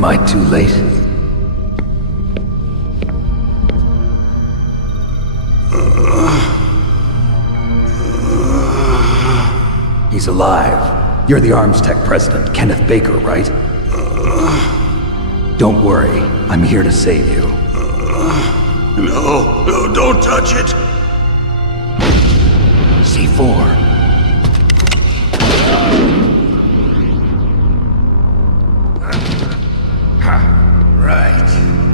Am I too late? He's alive. You're the Arms Tech president, Kenneth Baker, right? Don't worry, I'm here to save you. No, don't touch it! C4. Right.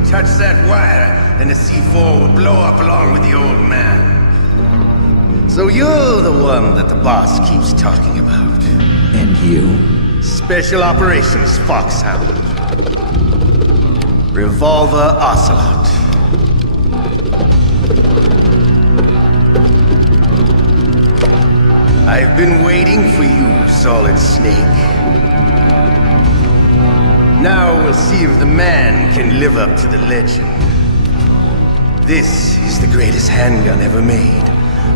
Touch that wire, and the C4 will blow up along with the old man. So you're the one that the boss keeps talking about. And you? Special Operations Foxhound. Revolver Ocelot. I've been waiting for you, Solid Snake. Now we'll see if the man can live up to the legend. This is the greatest handgun ever made.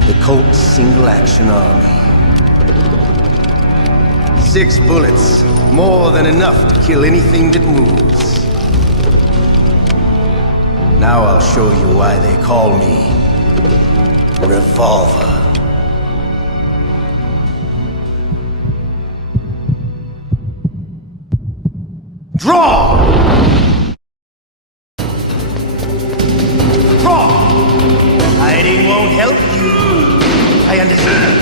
The Colt Single Action Army. 6 bullets, more than enough to kill anything that moves. Now I'll show you why they call me Revolver. Draw! Draw! Hiding won't help you. I understand.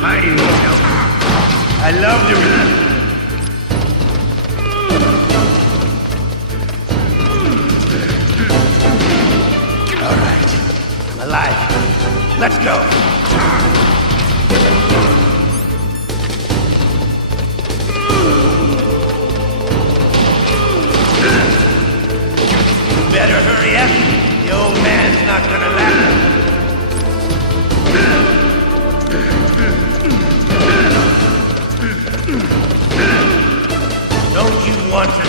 Hiding won't help. I love you. Let's go! Better hurry up. The old man's not gonna laugh. Don't you want to...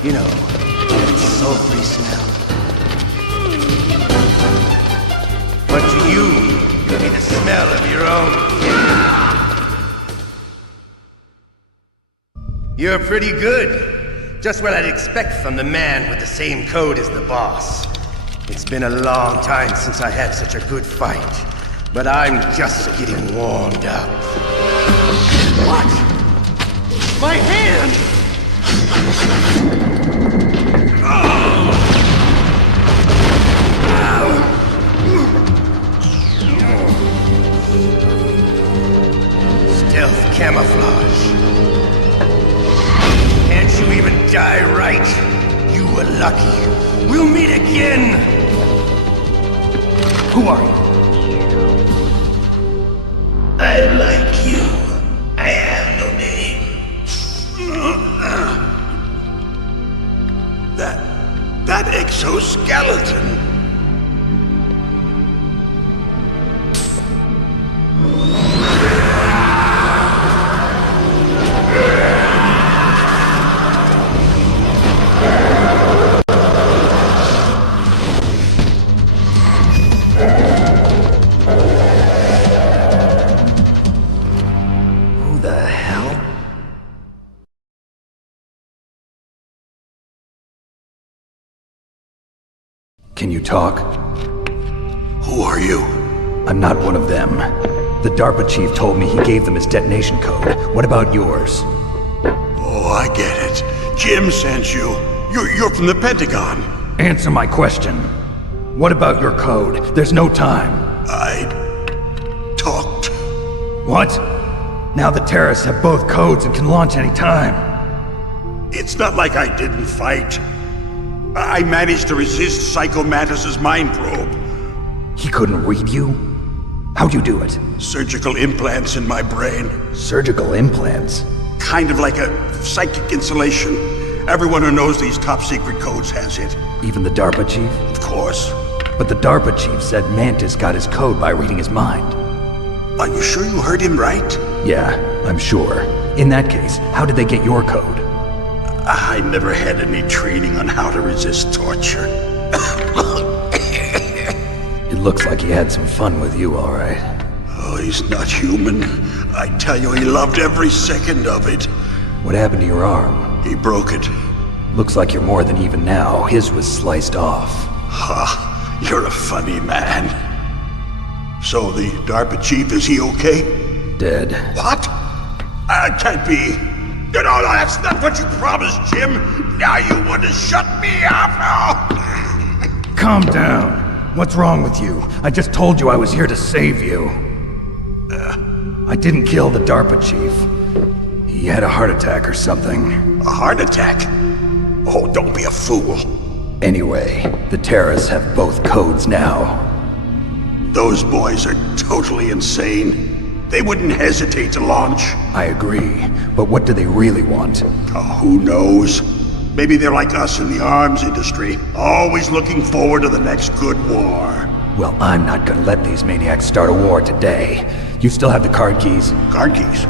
You know, that sulfury smell. But to you, it'll be the smell of your own. You're pretty good. Just what I'd expect from the man with the same code as the boss. It's been a long time since I had such a good fight, but I'm just getting warmed up. What? My hand! Stealth camouflage. Can't you even die right? You were lucky. We'll meet again! Who are you? I like you. I have no name. That exoskeleton. Who the hell? Can you talk? Who are you? I'm not one of them. The DARPA chief told me he gave them his detonation code. What about yours? Oh, I get it. Jim sent you. You're from the Pentagon. Answer my question. What about your code? There's no time. I talked. What? Now the terrorists have both codes and can launch any time. It's not like I didn't fight. I managed to resist Psycho Mantis's mind probe. He couldn't read you? How'd you do it? Surgical implants in my brain. Surgical implants? Kind of like a psychic insulation. Everyone who knows these top-secret codes has it. Even the DARPA chief? Of course. But the DARPA chief said Mantis got his code by reading his mind. Are you sure you heard him right? Yeah, I'm sure. In that case, how did they get your code? I never had any training on how to resist torture. It looks like he had some fun with you, all right. Oh, he's not human. I tell you, he loved every second of it. What happened to your arm? He broke it. Looks like you're more than even now. His was sliced off. Ha, you're a funny man. So the DARPA chief, is he okay? Dead. What? Can't be. No, that's not what you promised, Jim. Now you want to shut me up? Oh. Calm down. What's wrong with you? I just told you I was here to save you. I didn't kill the DARPA chief. He had a heart attack or something. A heart attack? Oh, don't be a fool. Anyway, the terrorists have both codes now. Those boys are totally insane. They wouldn't hesitate to launch. I agree, but what do they really want? Oh, who knows? Maybe they're like us in the arms industry, always looking forward to the next good war. Well, I'm not gonna let these maniacs start a war today. You still have the card keys? Card keys?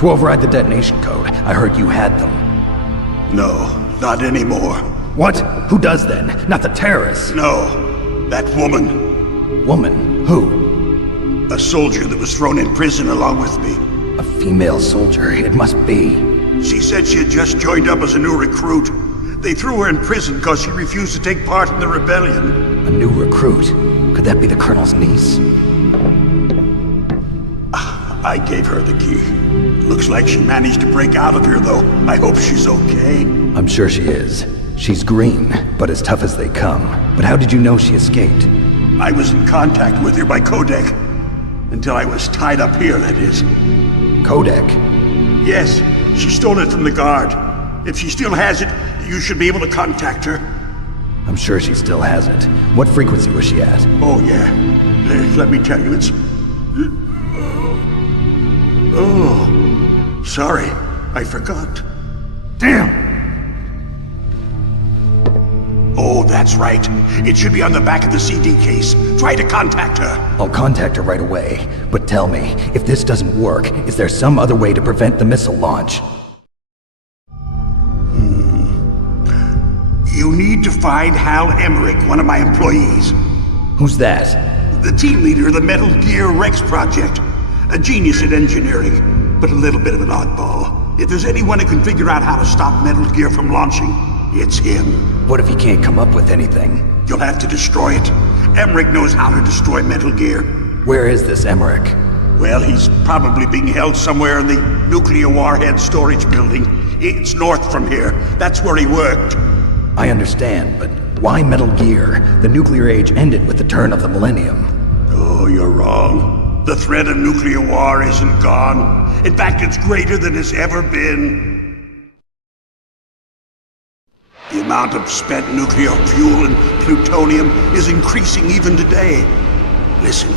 To override the detonation code. I heard you had them. No, not anymore. What? Who does then? Not the terrorists. No, that woman. Woman? Who? A soldier that was thrown in prison along with me. A female soldier, it must be. She said she had just joined up as a new recruit. They threw her in prison because she refused to take part in the rebellion. A new recruit? Could that be the Colonel's niece? I gave her the key. Looks like she managed to break out of here, though. I hope she's okay. I'm sure she is. She's green, but as tough as they come. But how did you know she escaped? I was in contact with her by Codec. Until I was tied up here, that is. Codec? Yes, she stole it from the guard. If she still has it, you should be able to contact her. I'm sure she still has it. What frequency was she at? Oh, yeah. Let me tell you, it's... Oh, sorry. I forgot. Damn! Oh, that's right. It should be on the back of the CD case. Try to contact her. I'll contact her right away. But tell me, if this doesn't work, is there some other way to prevent the missile launch? You need to find Hal Emmerich, one of my employees. Who's that? The team leader of the Metal Gear Rex project. A genius at engineering, but a little bit of an oddball. If there's anyone who can figure out how to stop Metal Gear from launching, it's him. What if he can't come up with anything? You'll have to destroy it. Emmerich knows how to destroy Metal Gear. Where is this Emmerich? Well, he's probably being held somewhere in the nuclear warhead storage building. It's north from here. That's where he worked. I understand, but why Metal Gear? The nuclear age ended with the turn of the millennium. Oh, you're wrong. The threat of nuclear war isn't gone. In fact, it's greater than it's ever been. The amount of spent nuclear fuel and plutonium is increasing even today. Listen,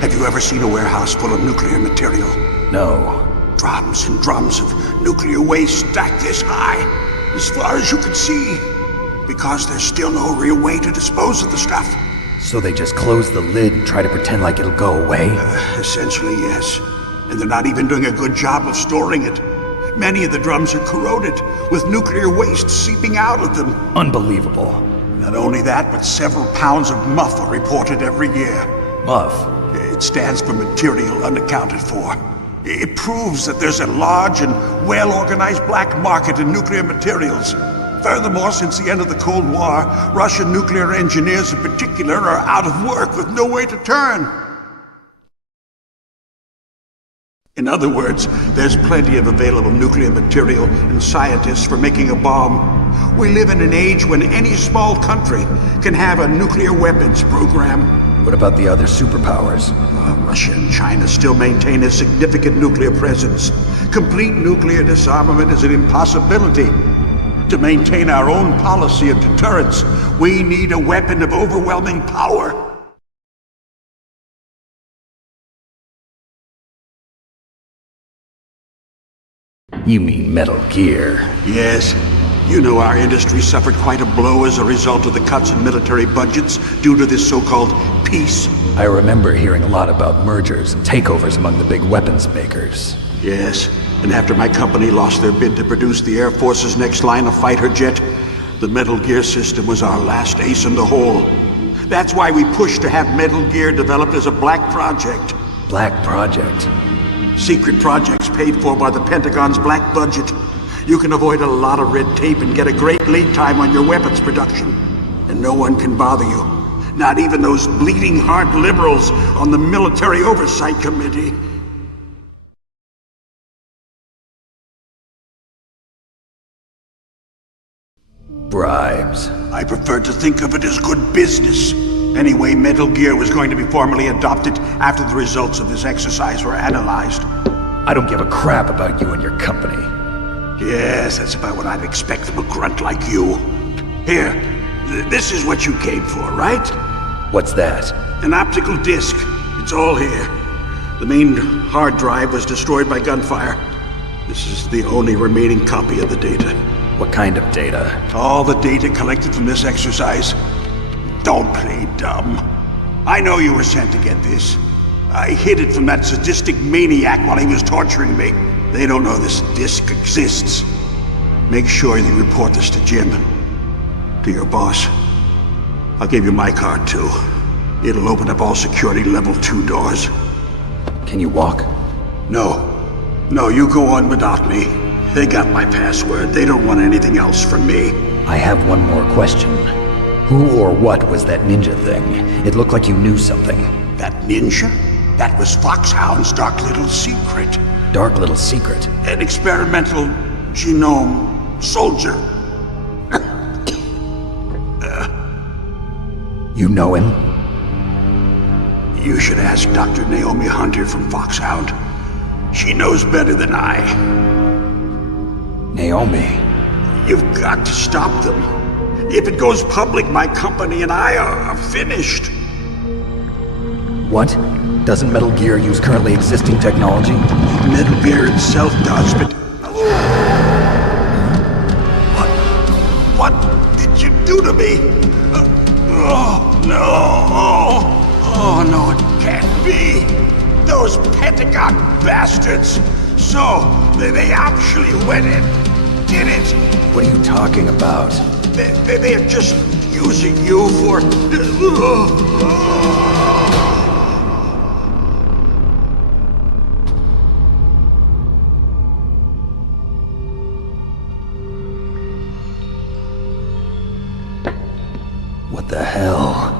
have you ever seen a warehouse full of nuclear material? No. Drums and drums of nuclear waste stacked this high, as far as you can see. Because there's still no real way to dispose of the stuff. So they just close the lid and try to pretend like it'll go away? Essentially, yes. And they're not even doing a good job of storing it. Many of the drums are corroded, with nuclear waste seeping out of them. Unbelievable. Not only that, but several pounds of MUF are reported every year. MUF? It stands for material unaccounted for. It proves that there's a large and well-organized black market in nuclear materials. Furthermore, since the end of the Cold War, Russian nuclear engineers in particular are out of work with no way to turn. In other words, there's plenty of available nuclear material and scientists for making a bomb. We live in an age when any small country can have a nuclear weapons program. What about the other superpowers? Russia and China still maintain a significant nuclear presence. Complete nuclear disarmament is an impossibility. To maintain our own policy of deterrence, we need a weapon of overwhelming power. You mean Metal Gear? Yes. You know our industry suffered quite a blow as a result of the cuts in military budgets due to this so-called peace. I remember hearing a lot about mergers and takeovers among the big weapons makers. Yes, and after my company lost their bid to produce the Air Force's next line of fighter jet, the Metal Gear system was our last ace in the hole. That's why we pushed to have Metal Gear developed as a black project. Black Project? Secret projects paid for by the Pentagon's black budget. You can avoid a lot of red tape and get a great lead time on your weapons production. And no one can bother you. Not even those bleeding heart liberals on the Military Oversight Committee. Bribes. I prefer to think of it as good business. Anyway, Metal Gear was going to be formally adopted after the results of this exercise were analyzed. I don't give a crap about you and your company. Yes, that's about what I'd expect from a grunt like you. Here, this is what you came for, right? What's that? An optical disc. It's all here. The main hard drive was destroyed by gunfire. This is the only remaining copy of the data. What kind of data? All the data collected from this exercise. Don't play dumb. I know you were sent to get this. I hid it from that sadistic maniac while he was torturing me. They don't know this disc exists. Make sure you report this to Jim. To your boss. I'll give you my card too. It'll open up all security level 2 doors. Can you walk? No. No, you go on without me. They got my password. They don't want anything else from me. I have one more question. Who or what was that ninja thing? It looked like you knew something. That ninja? That was FOXHOUND's dark little secret. Dark little secret? An experimental genome soldier. You know him? You should ask Dr. Naomi Hunter from FOXHOUND. She knows better than I. Naomi? You've got to stop them. If it goes public, my company and I are finished. What? Doesn't Metal Gear use currently existing technology? Metal Gear itself does, but... What did you do to me? Oh, no. Oh, no, it can't be. Those Pentagon bastards. So, they actually went and did it. What are you talking about? They're just using you for... What the hell?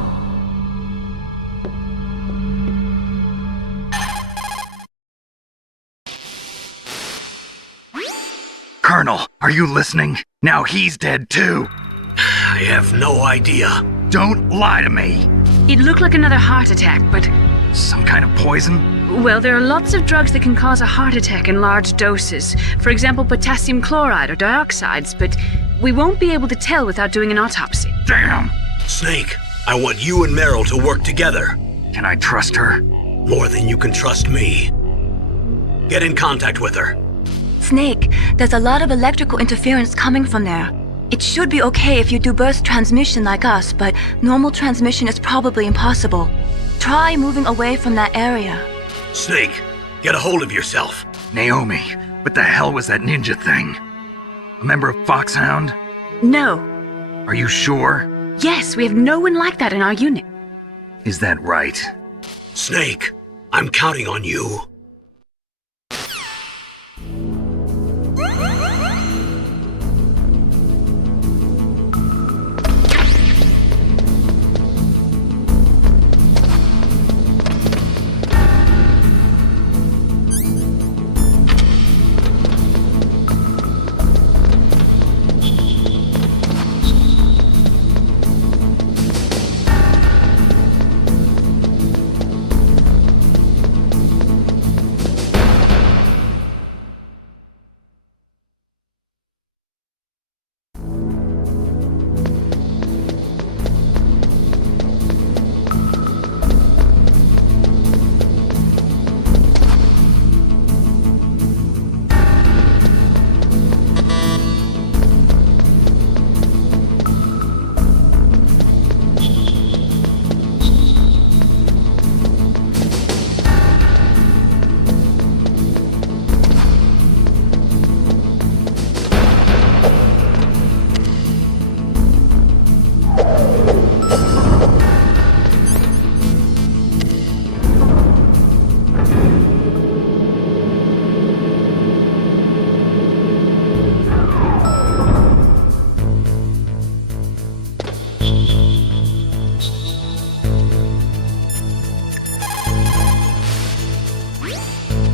Colonel, are you listening? Now he's dead too. I have no idea. Don't lie to me. It looked like another heart attack, but... Some kind of poison? Well, there are lots of drugs that can cause a heart attack in large doses. For example, potassium chloride or dioxides, but we won't be able to tell without doing an autopsy. Damn! Snake, I want you and Meryl to work together. Can I trust her? More than you can trust me. Get in contact with her. Snake, there's a lot of electrical interference coming from there. It should be okay if you do burst transmission like us, but normal transmission is probably impossible. Try moving away from that area. Snake, get a hold of yourself. Naomi, what the hell was that ninja thing? A member of FOXHOUND? No. Are you sure? Yes, we have no one like that in our unit. Is that right? Snake, I'm counting on you.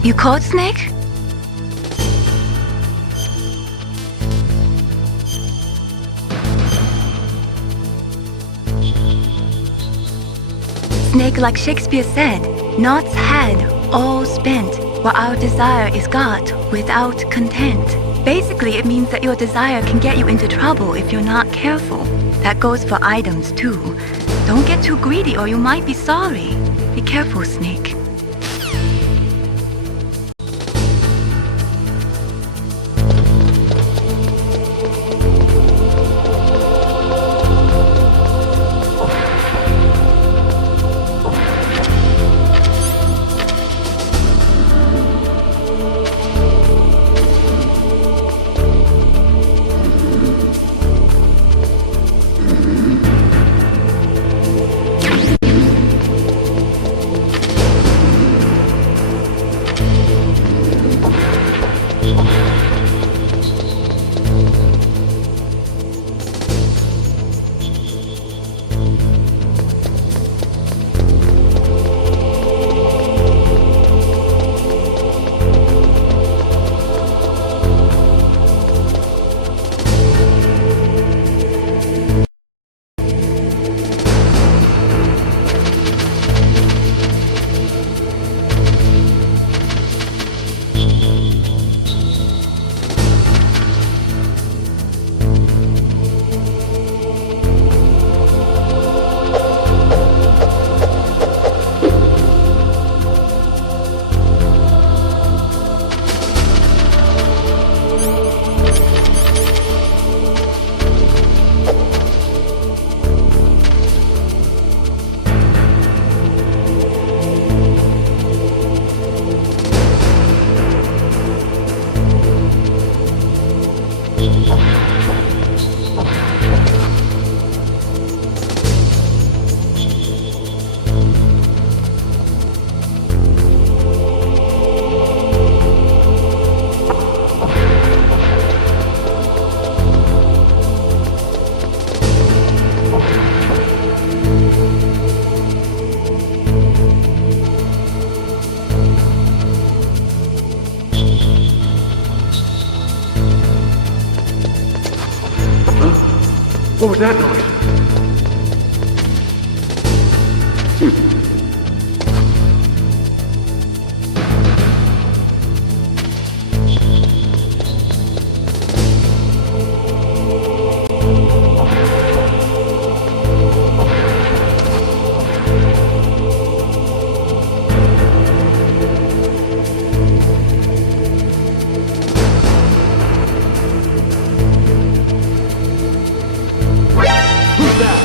You called Snake? Snake, like Shakespeare said, naught's had, all spent, while our desire is got without content. Basically, it means that your desire can get you into trouble if you're not careful. That goes for items, too. Don't get too greedy or you might be sorry. Be careful, Snake. What was that noise? Who's that?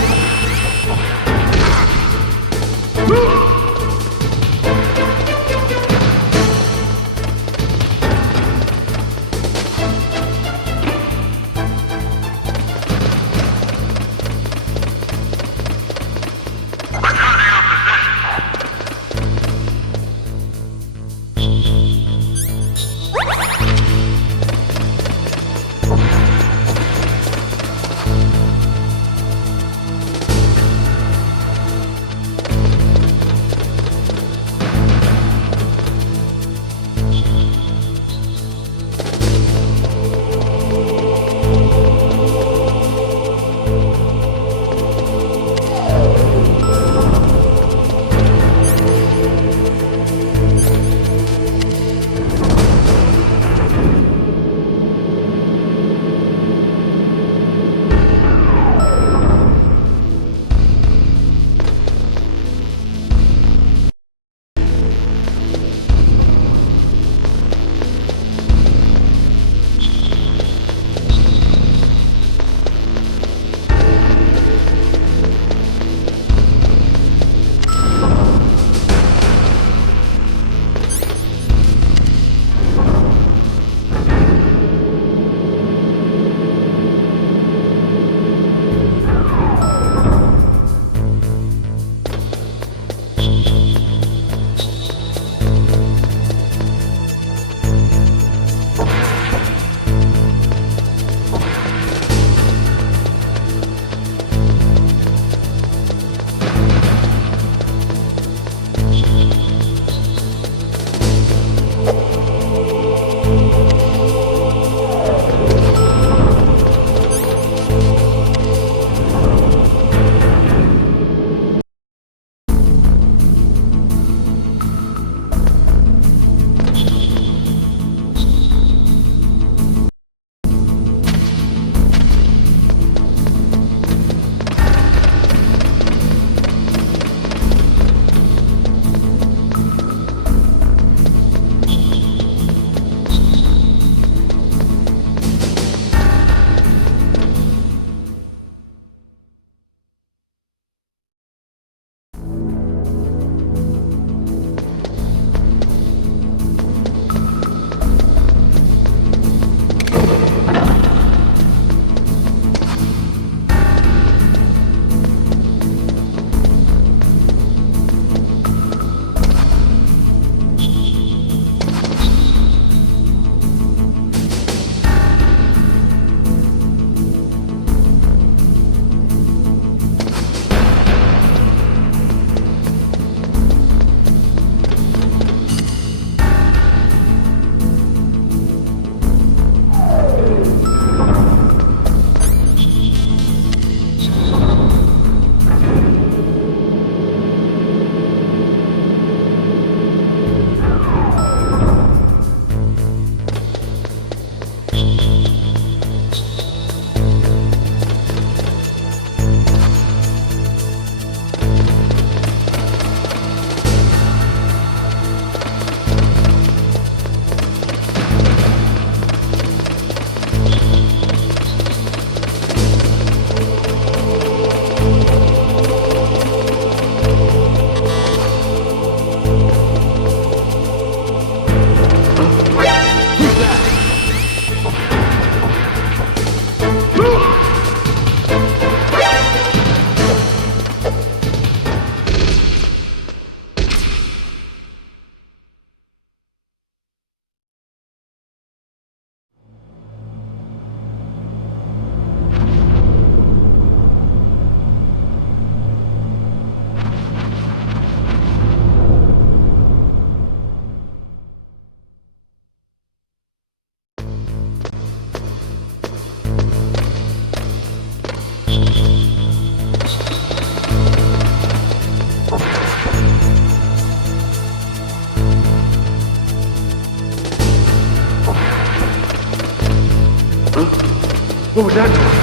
What was that noise?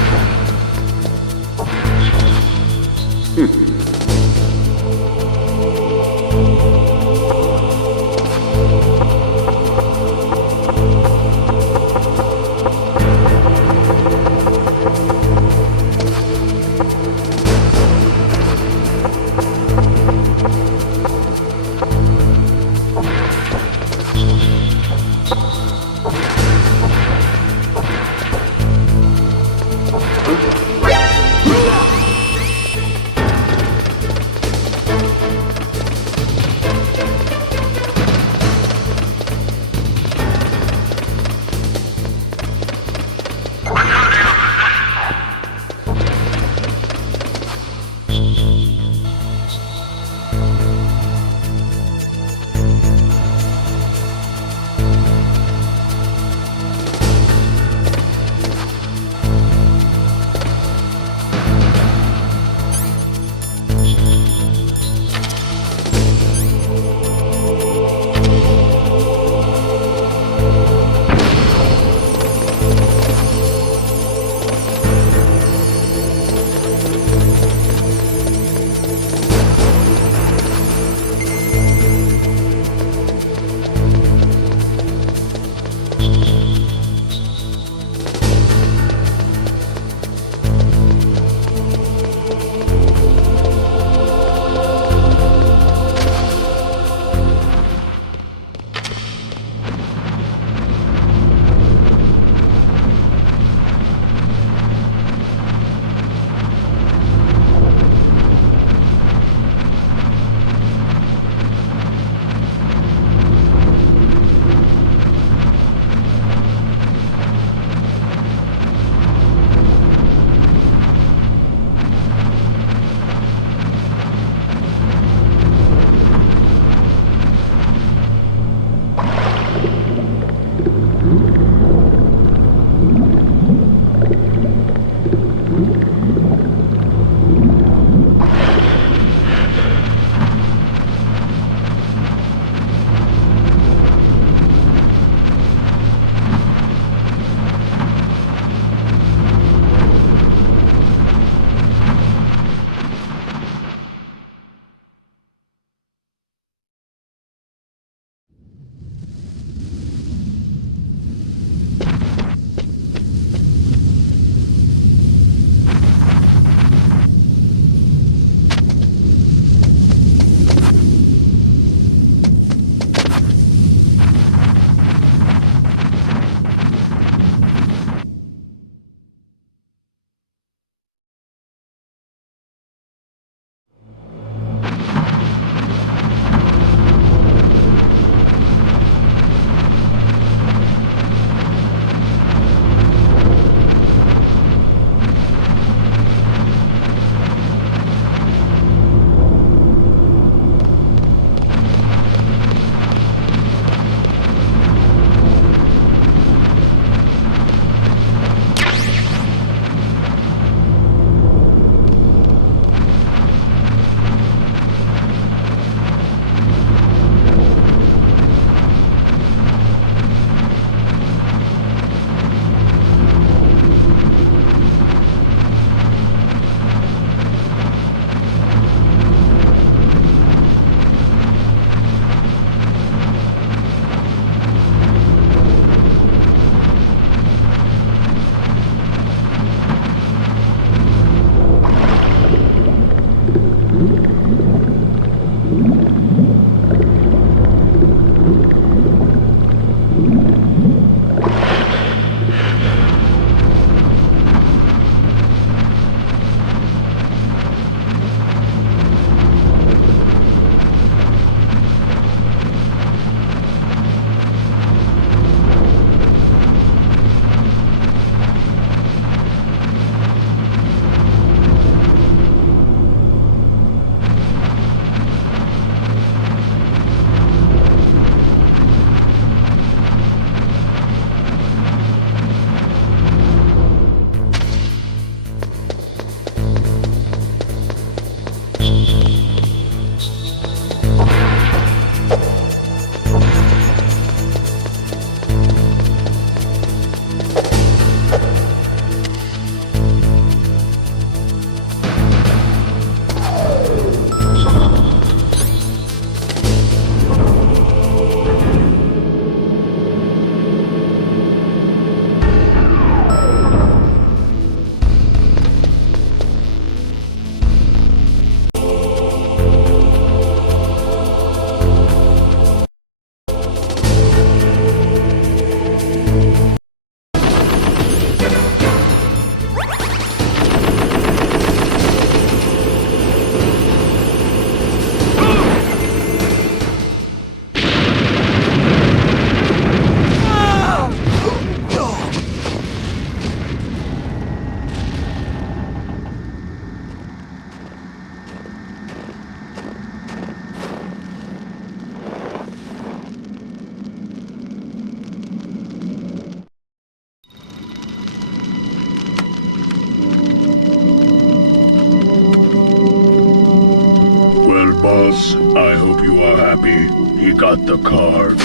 boss. I hope you are happy. He got the card.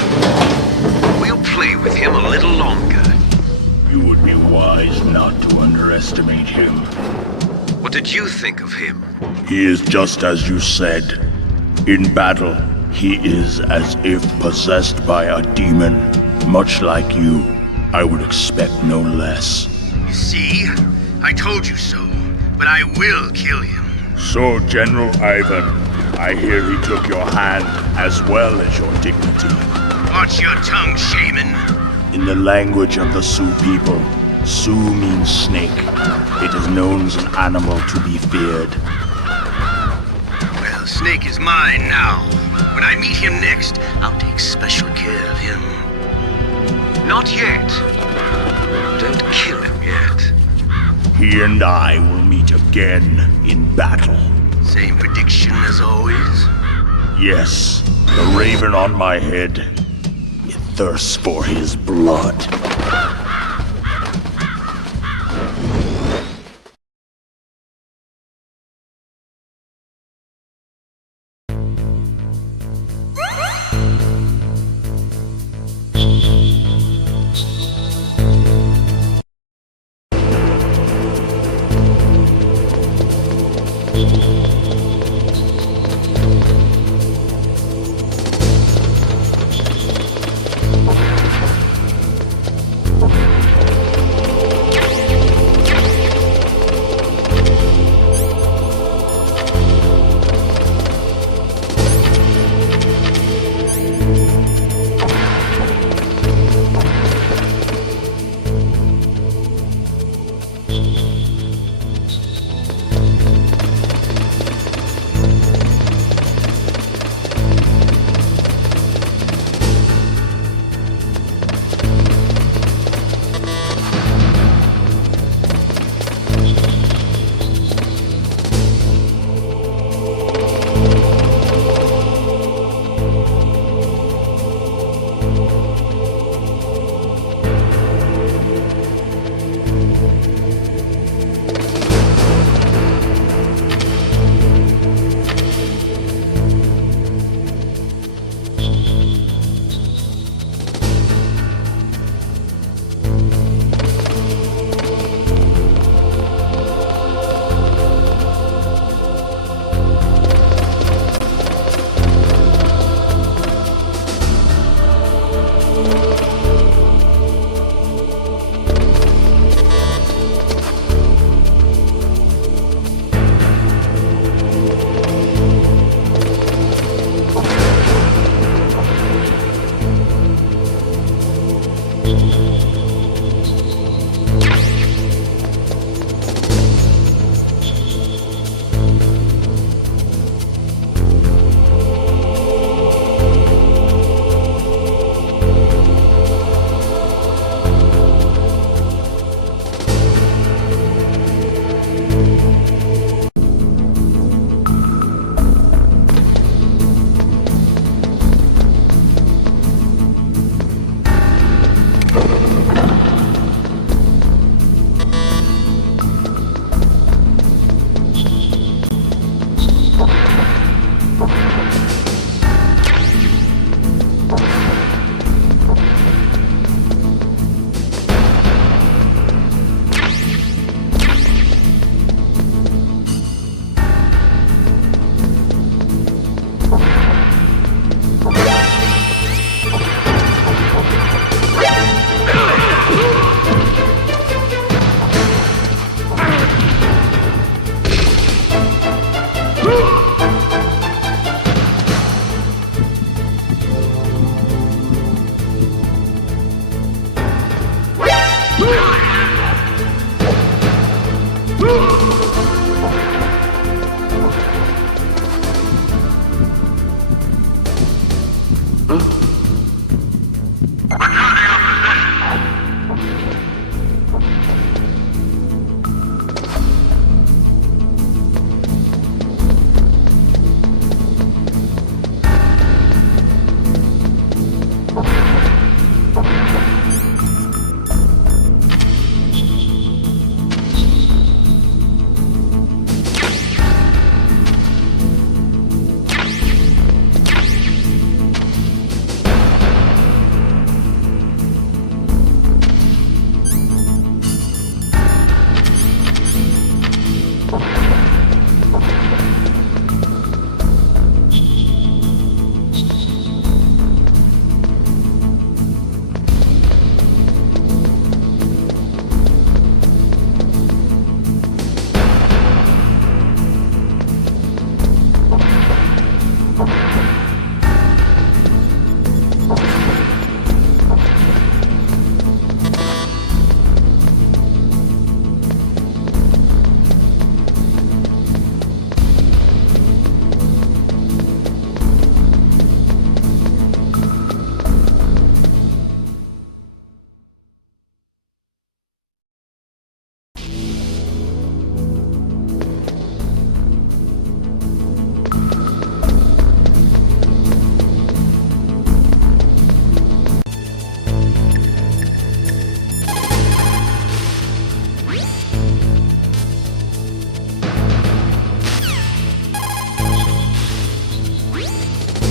We'll play with him a little longer. You would be wise not to underestimate him. What did you think of him? He is just as you said. In battle, he is as if possessed by a demon. Much like you, I would expect no less. You see? I told you so, but I will kill him. So, General Ivan, I hear he took your hand as well as your dignity. Watch your tongue, shaman. In the language of the Sioux people, Sioux means snake. It is known as an animal to be feared. Well, Snake is mine now. When I meet him next, I'll take special care of him. Not yet. Don't kill him yet. He and I will meet again in battle. Same prediction as always? Yes, the raven on my head. It thirsts for his blood.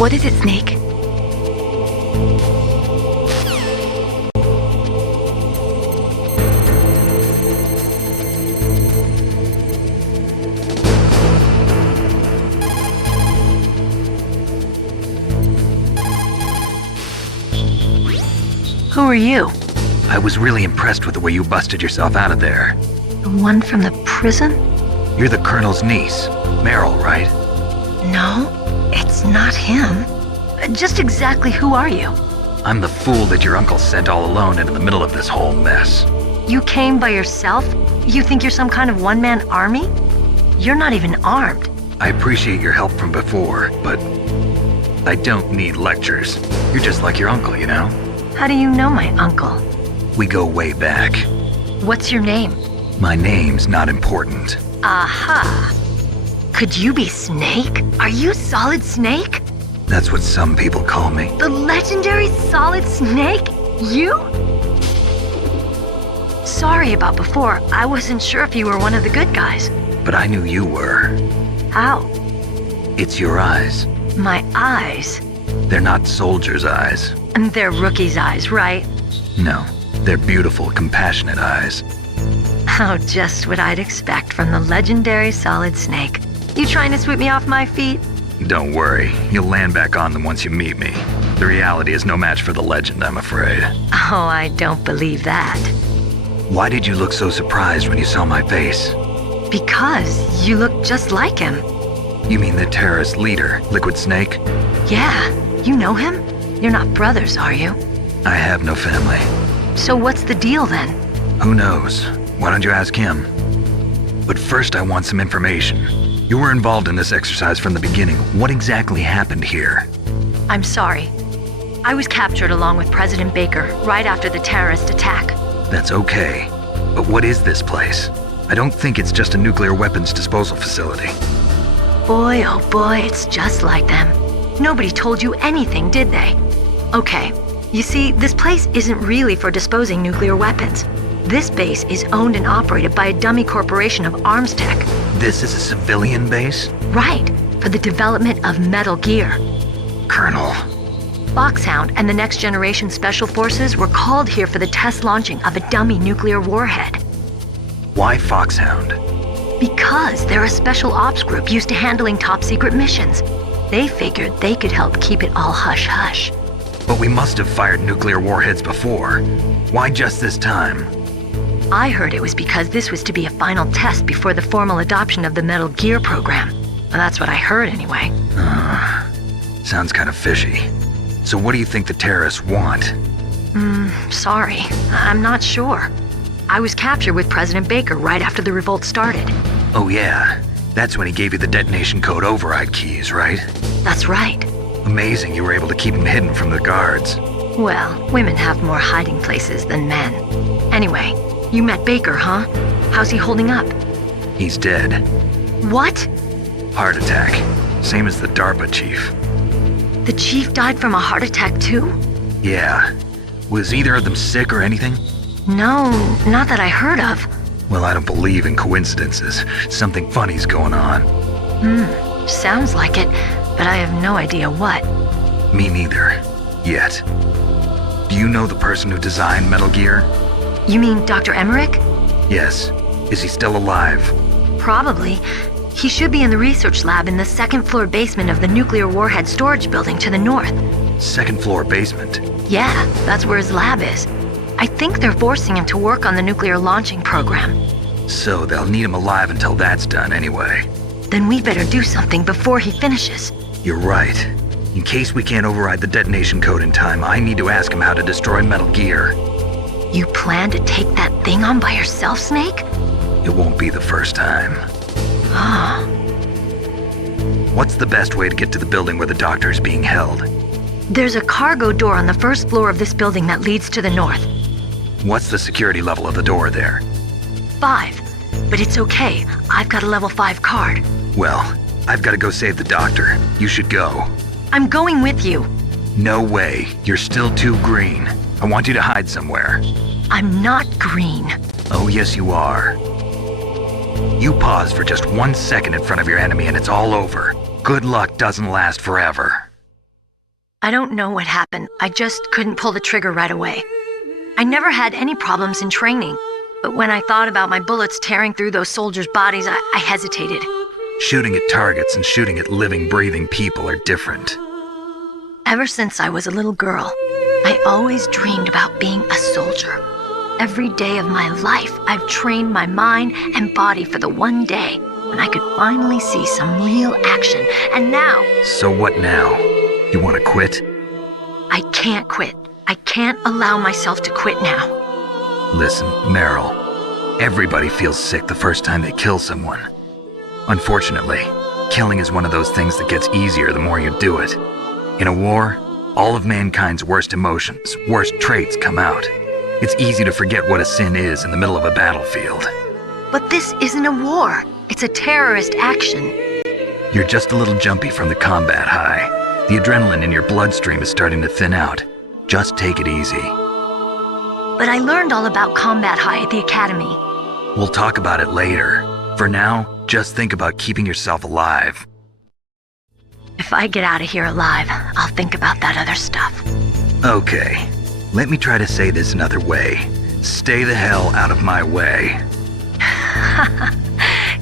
What is it, Snake? Who are you? I was really impressed with the way you busted yourself out of there. The one from the prison? You're the Colonel's niece, Meryl, right? No, it's not him. Just exactly who are you? I'm the fool that your uncle sent all alone into the middle of this whole mess. You came by yourself? You think you're some kind of one-man army? You're not even armed. I appreciate your help from before, but I don't need lectures. You're just like your uncle, you know? How do you know my uncle? We go way back. What's your name? My name's not important. Aha! Could you be Snake? Are you Solid Snake? That's what some people call me. The legendary Solid Snake? You? Sorry about before. I wasn't sure if you were one of the good guys. But I knew you were. How? It's your eyes. My eyes? They're not soldiers' eyes. And they're rookies' eyes, right? No, they're beautiful, compassionate eyes. Oh, just what I'd expect from the legendary Solid Snake. You trying to sweep me off my feet? Don't worry, you'll land back on them once you meet me. The reality is no match for the legend, I'm afraid. Oh, I don't believe that. Why did you look so surprised when you saw my face? Because you look just like him. You mean the terrorist leader, Liquid Snake? Yeah, you know him? You're not brothers, are you? I have no family. So what's the deal then? Who knows? Why don't you ask him? But first I want some information. You were involved in this exercise from the beginning. What exactly happened here? I'm sorry. I was captured along with President Baker right after the terrorist attack. That's okay. But what is this place? I don't think it's just a nuclear weapons disposal facility. Boy, oh boy, it's just like them. Nobody told you anything, did they? Okay, you see, this place isn't really for disposing nuclear weapons. This base is owned and operated by a dummy corporation of arms tech. This is a civilian base? Right, for the development of Metal Gear. Colonel. FOXHOUND and the Next Generation Special Forces were called here for the test launching of a dummy nuclear warhead. Why FOXHOUND? Because they're a special ops group used to handling top-secret missions. They figured they could help keep it all hush-hush. But we must have fired nuclear warheads before. Why just this time? I heard it was because this was to be a final test before the formal adoption of the Metal Gear program. Well, that's what I heard anyway. Sounds kind of fishy. So what do you think the terrorists want? Sorry. I'm not sure. I was captured with President Baker right after the revolt started. Oh yeah, that's when he gave you the detonation code override keys, right? That's right. Amazing you were able to keep him hidden from the guards. Well, women have more hiding places than men. Anyway, you met Baker, huh? How's he holding up? He's dead. What? Heart attack. Same as the DARPA chief. The chief died from a heart attack too? Yeah. Was either of them sick or anything? No, not that I heard of. Well, I don't believe in coincidences. Something funny's going on. Sounds like it, but I have no idea what. Me neither. Yet. Do you know the person who designed Metal Gear? You mean Dr. Emmerich? Yes. Is he still alive? Probably. He should be in the research lab in the second-floor basement of the nuclear warhead storage building to the north. Second floor basement? Yeah, that's where his lab is. I think they're forcing him to work on the nuclear launching program. So they'll need him alive until that's done anyway. Then we better do something before he finishes. You're right. In case we can't override the detonation code in time, I need to ask him how to destroy Metal Gear. You plan to take that thing on by yourself, Snake? It won't be the first time. Ah. What's the best way to get to the building where the doctor is being held? There's a cargo door on the first floor of this building that leads to the north. What's the security level of the door there? 5. But it's okay. I've got a level 5 card. Well, I've got to go save the doctor. You should go. I'm going with you. No way. You're still too green. I want you to hide somewhere. I'm not green. Oh, yes, you are. You pause for just 1 second in front of your enemy and it's all over. Good luck doesn't last forever. I don't know what happened. I just couldn't pull the trigger right away. I never had any problems in training, but when I thought about my bullets tearing through those soldiers' bodies, I hesitated. Shooting at targets and shooting at living, breathing people are different. Ever since I was a little girl, I always dreamed about being a soldier. Every day of my life, I've trained my mind and body for the one day when I could finally see some real action, and now... So what now? You want to quit? I can't quit. I can't allow myself to quit now. Listen, Meryl, everybody feels sick the first time they kill someone. Unfortunately, killing is one of those things that gets easier the more you do it. In a war, all of mankind's worst emotions, worst traits come out. It's easy to forget what a sin is in the middle of a battlefield. But this isn't a war. It's a terrorist action. You're just a little jumpy from the combat high. The adrenaline in your bloodstream is starting to thin out. Just take it easy. But I learned all about combat high at the academy. We'll talk about it later. For now, just think about keeping yourself alive. If I get out of here alive, I'll think about that other stuff. Okay, let me try to say this another way. Stay the hell out of my way.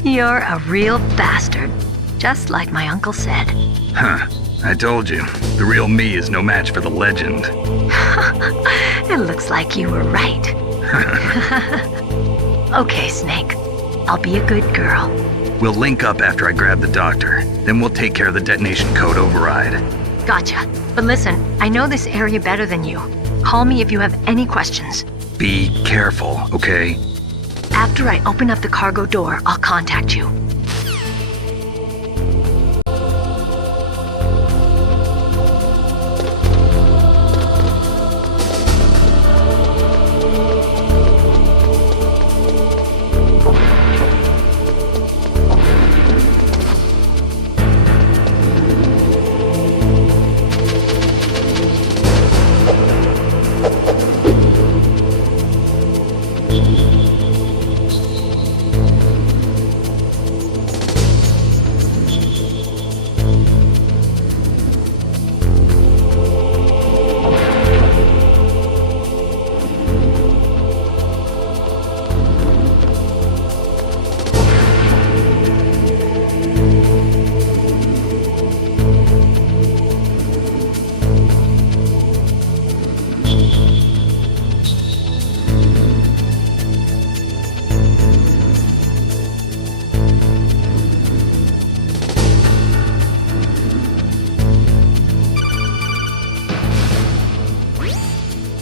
You're a real bastard, just like my uncle said. Huh, I told you, the real me is no match for the legend. It looks like you were right. Okay, Snake, I'll be a good girl. We'll link up after I grab the doctor, then we'll take care of the detonation code override. Gotcha. But listen, I know this area better than you. Call me if you have any questions. Be careful, okay? After I open up the cargo door, I'll contact you.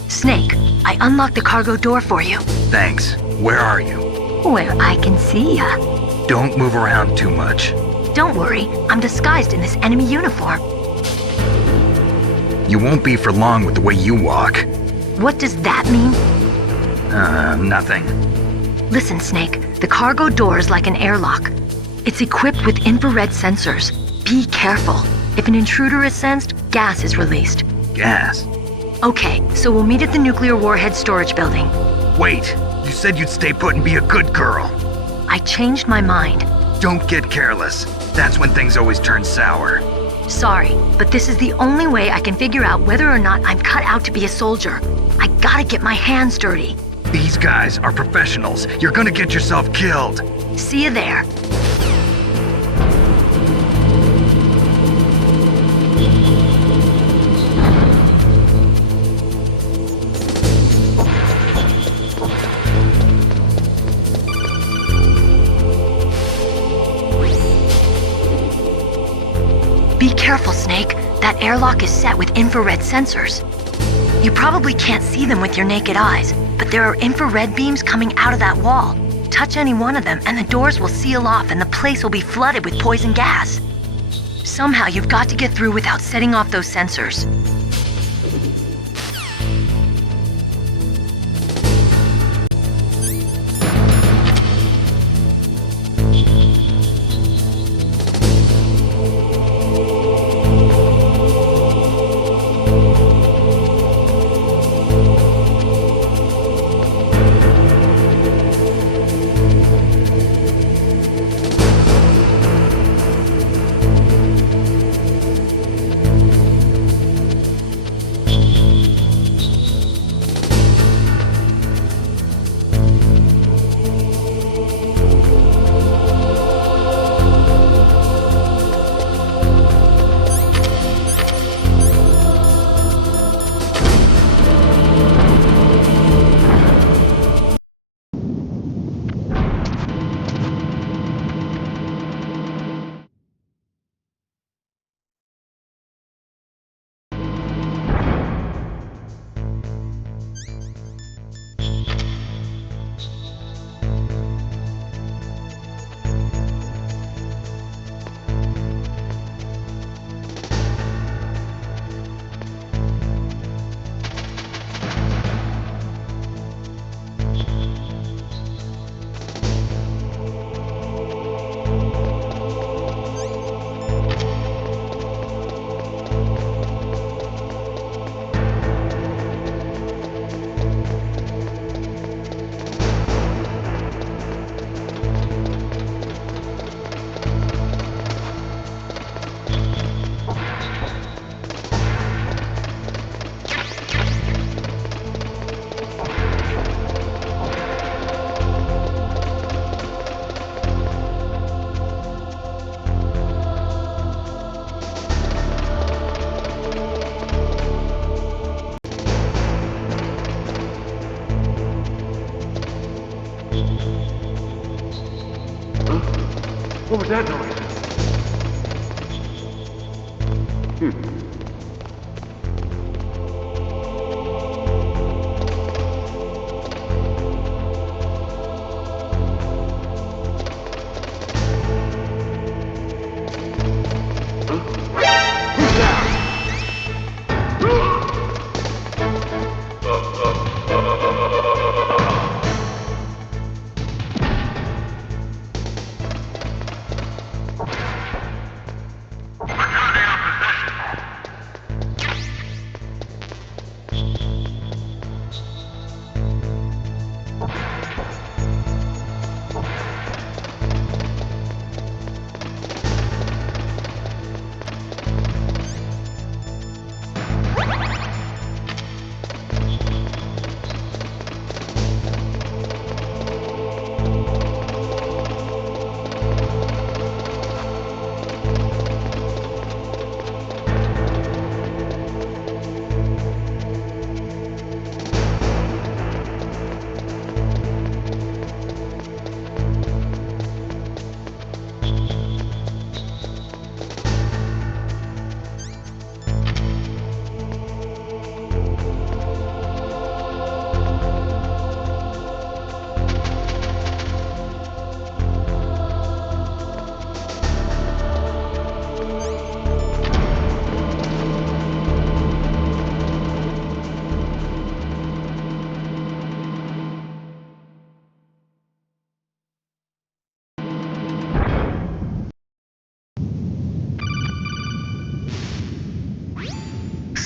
Snake, I unlocked the cargo door for you. Thanks. Where are you? Where I can see ya. Don't move around too much. Don't worry, I'm disguised in this enemy uniform. You won't be for long with the way you walk. What does that mean? Nothing. Listen, Snake, the cargo door is like an airlock. It's equipped with infrared sensors. Be careful. If an intruder is sensed, gas is released. Gas? Okay, so we'll meet at the nuclear warhead storage building. Wait, you said you'd stay put and be a good girl. I changed my mind. Don't get careless. That's when things always turn sour. Sorry, but this is the only way I can figure out whether or not I'm cut out to be a soldier. I gotta get my hands dirty. These guys are professionals. You're gonna get yourself killed. See you there. Be careful, Snake. That airlock is set with infrared sensors. You probably can't see them with your naked eyes, but there are infrared beams coming out of that wall. Touch any one of them and the doors will seal off and the place will be flooded with poison gas. Somehow you've got to get through without setting off those sensors.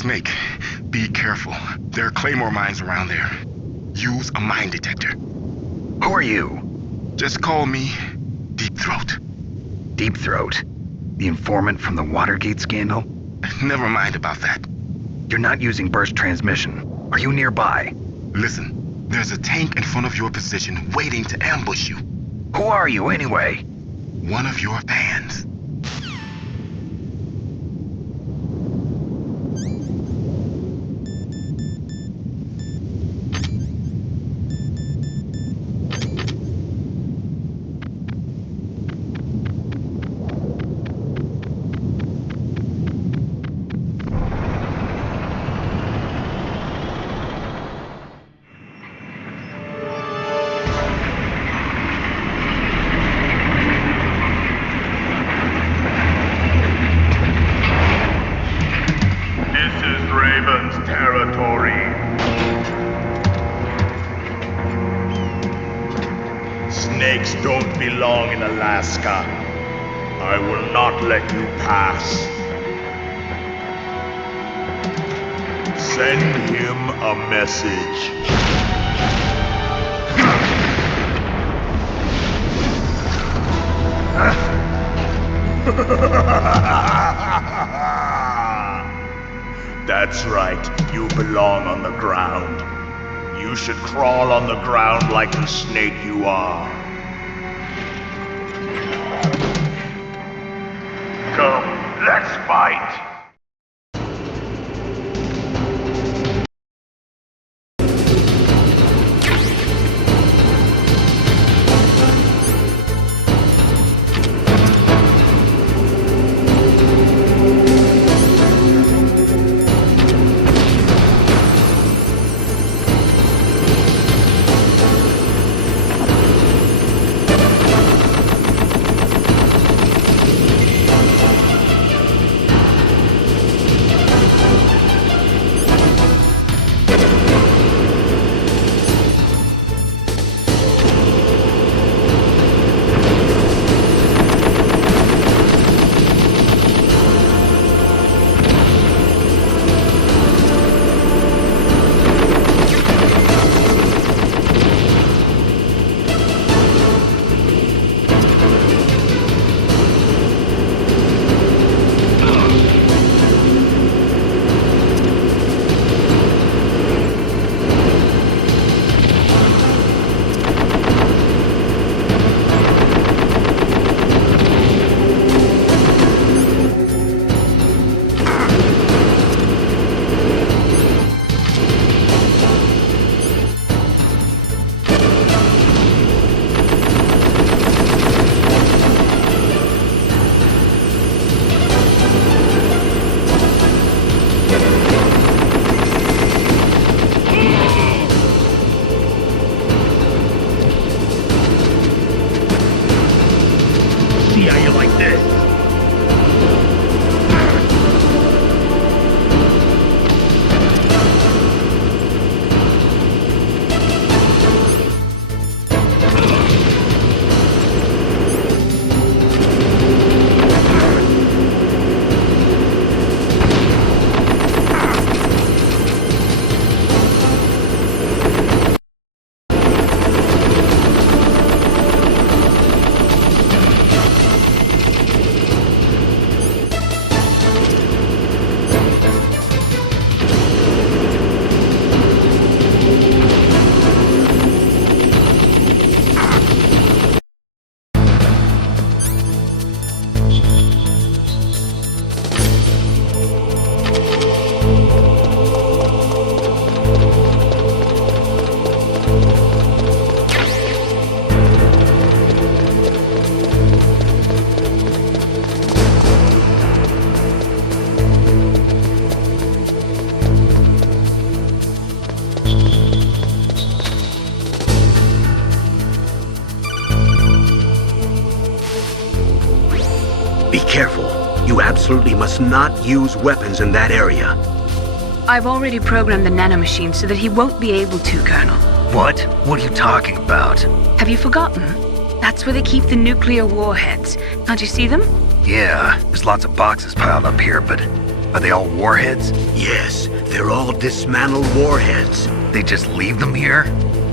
Snake, be careful. There are claymore mines around there. Use a mine detector. Who are you? Just call me Deep Throat. Deep Throat? The informant from the Watergate scandal? Never mind about that. You're not using burst transmission. Are you nearby? Listen, there's a tank in front of your position waiting to ambush you. Who are you anyway? One of your fans. Snakes don't belong in Alaska. I will not let you pass. Send him a message. That's right, you belong on the ground. You should crawl on the ground like the snake you are. Come, let's fight! this. Be careful. You absolutely must not use weapons in that area. I've already programmed the nanomachine so that he won't be able to, Colonel. What? What are you talking about? Have you forgotten? That's where they keep the nuclear warheads. Can't you see them? Yeah, there's lots of boxes piled up here, but are they all warheads? Yes, they're all dismantled warheads. They just leave them here?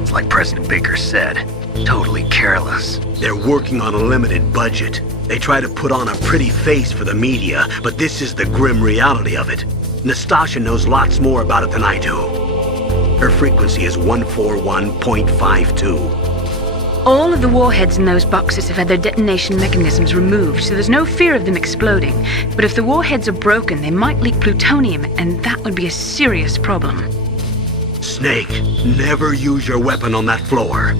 It's like President Baker said. Totally careless. They're working on a limited budget. They try to put on a pretty face for the media, but this is the grim reality of it. Nastasha knows lots more about it than I do. Her frequency is 141.52. All of the warheads in those boxes have had their detonation mechanisms removed, so there's no fear of them exploding. But if the warheads are broken, they might leak plutonium, and that would be a serious problem. Snake, never use your weapon on that floor.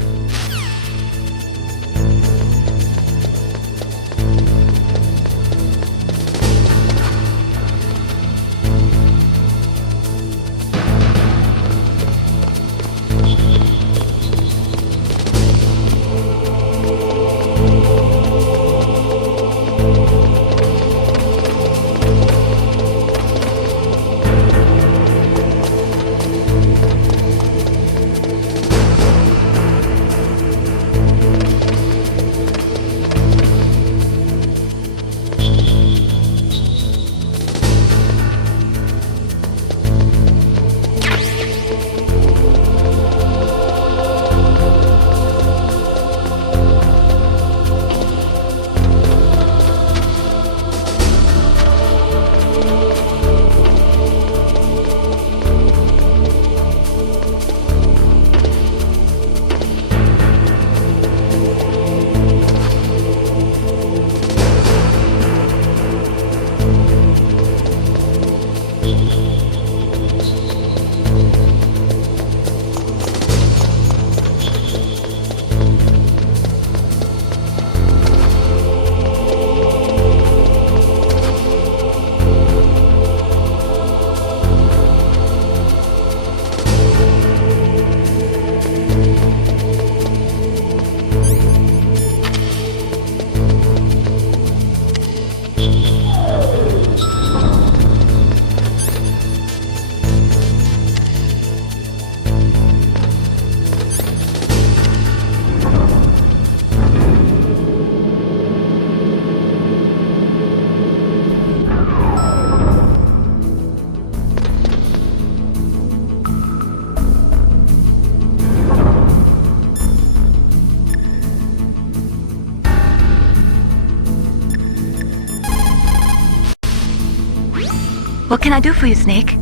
What can I do for you, Snake?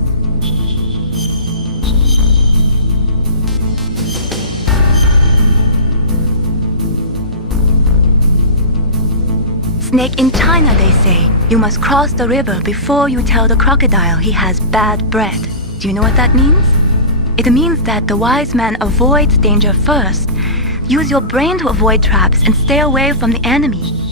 Snake, in China they say, you must cross the river before you tell the crocodile he has bad bread. Do you know what that means? It means that the wise man avoids danger first. Use your brain to avoid traps and stay away from the enemy.